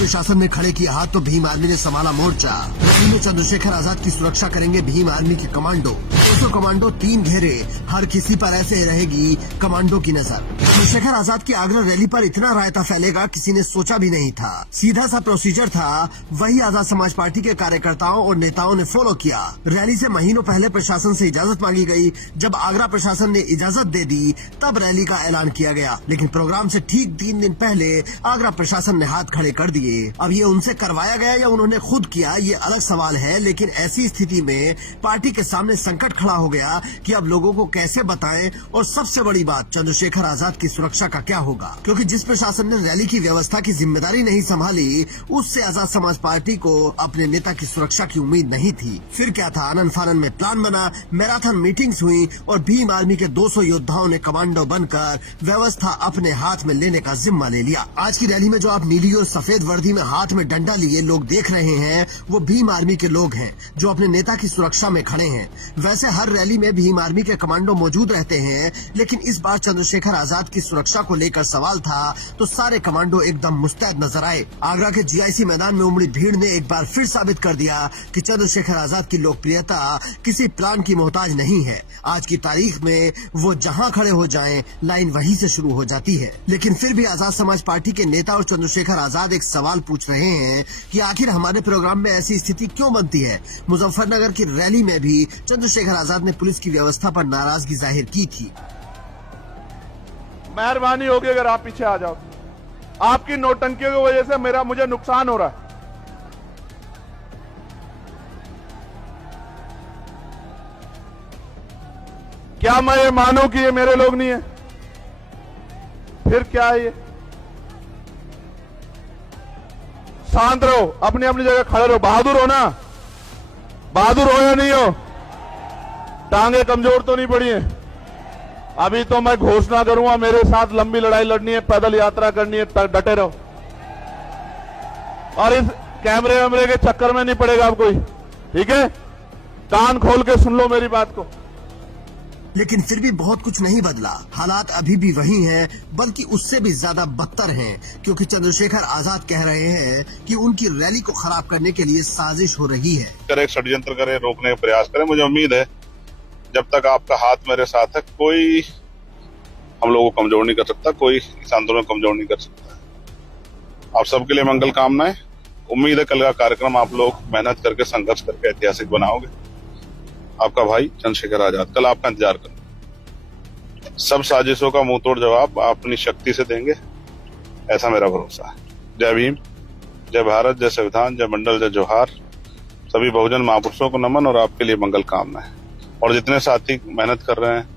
प्रशासन ने खड़े किया हाथ तो भीम आर्मी ने संभाला मोर्चा। रैली में चंद्रशेखर आजाद की सुरक्षा करेंगे भीम आर्मी के कमांडो। 200 कमांडो 3 घेरे, हर किसी पर ऐसे रहेगी कमांडो की नजर। चंद्रशेखर आजाद की आगरा रैली पर इतना रायता फैलेगा किसी ने सोचा भी नहीं था। सीधा सा प्रोसीजर था, वही आजाद समाज पार्टी के कार्यकर्ताओं और नेताओं ने फॉलो किया। रैली से महीनों पहले प्रशासन से इजाजत मांगी गई। जब आगरा प्रशासन ने इजाजत दे दी तब रैली का ऐलान किया गया, लेकिन प्रोग्राम से ठीक 3 दिन पहले आगरा प्रशासन ने हाथ खड़े कर दिए। अब ये उनसे करवाया गया या उन्होंने खुद किया, ये अलग सवाल है। लेकिन ऐसी स्थिति में पार्टी के सामने संकट खड़ा हो गया कि अब लोगों को कैसे बताएं, और सबसे बड़ी बात चंद्रशेखर आजाद की सुरक्षा का क्या होगा, क्योंकि जिस प्रशासन ने रैली की व्यवस्था की जिम्मेदारी नहीं संभाली उससे आजाद समाज पार्टी को अपने नेता की सुरक्षा की उम्मीद नहीं थी। फिर क्या था, आनन फानन में प्लान बना, मैराथन मीटिंग्स हुई और भीम आर्मी के 200 योद्धाओं ने कमांडो बनकर व्यवस्था अपने हाथ में लेने का जिम्मा ले लिया। आज की रैली में जो आप नीली और सफेद वर्दी में हाथ में डंडा लिए लोग देख रहे हैं वो भीम आर्मी के लोग हैं जो अपने नेता की सुरक्षा में खड़े हैं। वैसे हर रैली में भीम आर्मी के कमांडो मौजूद रहते हैं, लेकिन इस बार चंद्रशेखर आजाद की सुरक्षा को लेकर सवाल था तो सारे कमांडो एकदम मुस्तैद नजर आए। आगरा के GIC मैदान में उमड़ी भीड़ ने एक बार फिर साबित कर दिया कि चंद्रशेखर आजाद की लोकप्रियता किसी प्लान की मोहताज नहीं है। आज की तारीख में वो जहां खड़े हो जाएं, लाइन वहीं से शुरू हो जाती है। लेकिन फिर भी आजाद समाज पार्टी के नेता और चंद्रशेखर आजाद एक सवाल पूछ रहे हैं कि आखिर हमारे प्रोग्राम में ऐसी स्थिति क्यों बनती है। मुजफ्फरनगर की रैली में भी चंद्रशेखर आजाद ने पुलिस की व्यवस्था पर नाराजगी जाहिर की थी। मेहरबानी होगी अगर आप पीछे आ जाओ। आपकी नौटंकियों की वजह से मुझे नुकसान हो रहा है। क्या मैं ये मानूं कि ये मेरे लोग नहीं है? फिर क्या है ये? शांत रहो, अपनी अपनी जगह खड़े रहो। बहादुर हो ना? बहादुर हो या नहीं हो? टांगे कमजोर तो नहीं पड़ी है? अभी तो मैं घोषणा करूंगा, मेरे साथ लंबी लड़ाई लड़नी है, पैदल यात्रा करनी है, डटे रहो। और इस कैमरे वैमरे के चक्कर में नहीं पड़ेगा आप कोई, ठीक है? कान खोल के सुन लो मेरी बात को। लेकिन फिर भी बहुत कुछ नहीं बदला। हालात अभी भी वही हैं, बल्कि उससे भी ज्यादा बदतर हैं, क्योंकि चंद्रशेखर आजाद कह रहे हैं कि उनकी रैली को खराब करने के लिए साजिश हो रही है। करे षड्यंत्र करे, रोकने का प्रयास करे। मुझे उम्मीद है जब तक आपका हाथ मेरे साथ है कोई हम लोगों को कमजोर नहीं कर सकता, कोई इस आंदोलन को कमजोर नहीं कर सकता। आप सबके लिए मंगल कामनाएं। उम्मीद है कल का कार्यक्रम आप लोग मेहनत करके संघर्ष करके ऐतिहासिक बनाओगे। आपका भाई चंद्रशेखर आजाद कल आपका इंतजार करूं। सब साजिशों का मुंहतोड़ जवाब आप अपनी शक्ति से देंगे, ऐसा मेरा भरोसा है। जय भीम, जय भारत, जय संविधान, जय मंडल, जय जोहार। सभी बहुजन महापुरुषों को नमन और आपके लिए मंगल कामनाएं। और जितने साथी मेहनत कर रहे हैं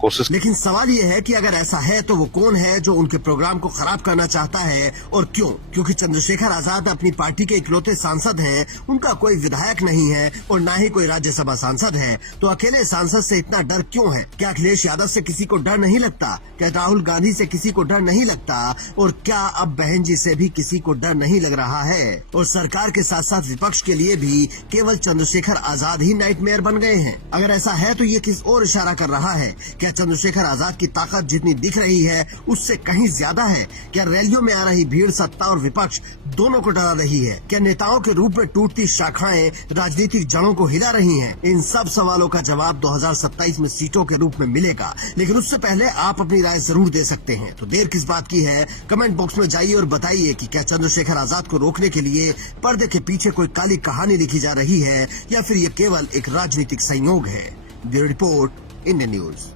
कोशिश। लेकिन सवाल ये है कि अगर ऐसा है तो वो कौन है जो उनके प्रोग्राम को खराब करना चाहता है और क्यों? क्योंकि चंद्रशेखर आजाद अपनी पार्टी के इकलौते सांसद हैं, उनका कोई विधायक नहीं है और न ही कोई राज्यसभा सांसद है, तो अकेले सांसद से इतना डर क्यों है? क्या अखिलेश यादव से किसी को डर नहीं लगता? क्या राहुल गांधी से किसी को डर नहीं लगता? और क्या अब बहन जी से भी किसी को डर नहीं लग रहा है? और सरकार के साथ साथ विपक्ष के लिए भी केवल चंद्रशेखर आजाद ही नाइटमेयर बन गए हैं? अगर ऐसा है तो ये किस ओर इशारा कर रहा है? क्या चंद्रशेखर आजाद की ताकत जितनी दिख रही है उससे कहीं ज्यादा है? क्या रैलियों में आ रही भीड़ सत्ता और विपक्ष दोनों को डरा रही है? क्या नेताओं के रूप में टूटती शाखाएं राजनीतिक जड़ों को हिला रही हैं? इन सब सवालों का जवाब 2027 में सीटों के रूप में मिलेगा, लेकिन उससे पहले आप अपनी राय जरूर दे सकते हैं। तो देर किस बात की है? कमेंट बॉक्स में जाइए और बताइए कि क्या चंद्रशेखर आजाद को रोकने के लिए पर्दे के पीछे कोई काली कहानी लिखी जा रही है या फिर ये केवल एक राजनीतिक संयोग है। Bureau report, Indian news.